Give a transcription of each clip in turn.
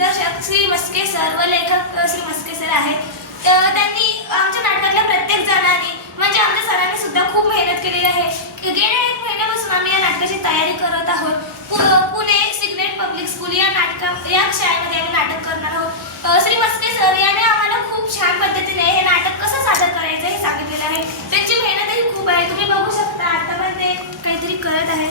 दिग्दर्शक श्री मस्के सर व लेखक श्री मस्के सर आहेत. त्यांनी आमच्या नाटकातल्या प्रत्येक जणांनी म्हणजे आमच्या सरांनी सुद्धा खूप मेहनत केलेली आहे. गेल्या 1 महिन्यापासून आम्ही या नाटकाची तयारी करत आहोत. पुणे सिग्नेट पब्लिक स्कूल या शाळेमध्ये आम्ही नाटक करणार आहोत. श्री मस्के सर याने आम्हाला खूप छान पद्धतीने हे नाटक कसं सादर करायचं हे सांगितलेलं आहे. त्यांची मेहनतही खूप आहे. तुम्ही बघू शकता आता पण ते काहीतरी करत आहे.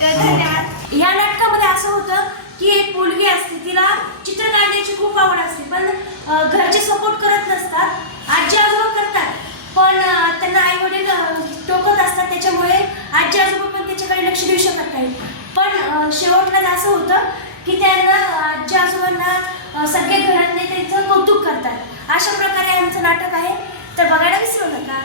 धन्यवाद. या नाटकामध्ये असं होतं की एक मुलगी असते, तिला चित्र काढण्याची खूप आवड असते, पण घरचे सपोर्ट करत नसतात. आजी आजोबा करतात पण त्यांना आई वडील टोकत असतात, त्याच्यामुळे आजी आजोबा पण त्याच्याकडे लक्ष देऊ शकत नाही. पण शेवटला असं होतं की त्यांना आजी आजोबांना सगळे घरातले त्यांचं कौतुक करतात. अशा प्रकारे आमचं नाटक आहे, तर बघायला विसरू नका.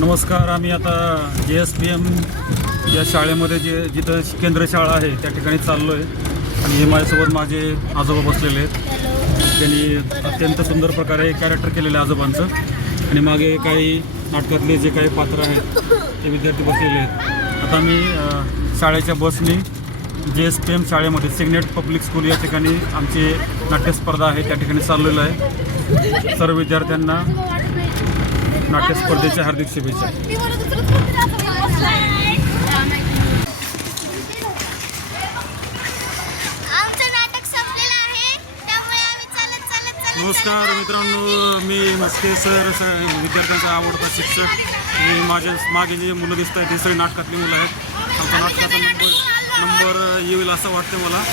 नमस्कार. आम्ही आता JSPM या शाळेमध्ये जिथं केंद्र शाळा आहे त्या ठिकाणी चाललो आहे आणि हे माझ्यासोबत माझे आजोबा बसलेले आहेत. त्यांनी अत्यंत सुंदर प्रकारे कॅरेक्टर केलेलं आहे आजोबांचं आणि मागे काही नाटकातले जे काही पात्र आहेत ते विद्यार्थी बसलेले आहेत. आता मी शाळेच्या बसने JSPM शाळेमध्ये सिग्नेट पब्लिक स्कूल या ठिकाणी आमची नाट्यस्पर्धा आहे त्या ठिकाणी चाललेलं आहे. सर्व विद्यार्थ्यांना नाट्यस्पर्धेच्या हार्दिक शुभेच्छा. नमस्कार मित्रांनो, मी मस्के सर विद्यार्थ्यांचा आवडता शिक्षक. मी माझ्या मागे जे मुलं दिसत आहेत ते सगळे नाटकातली मुलं आहेत. आमच्या नाटकाचा नंबर येईल असं वाटतं मला.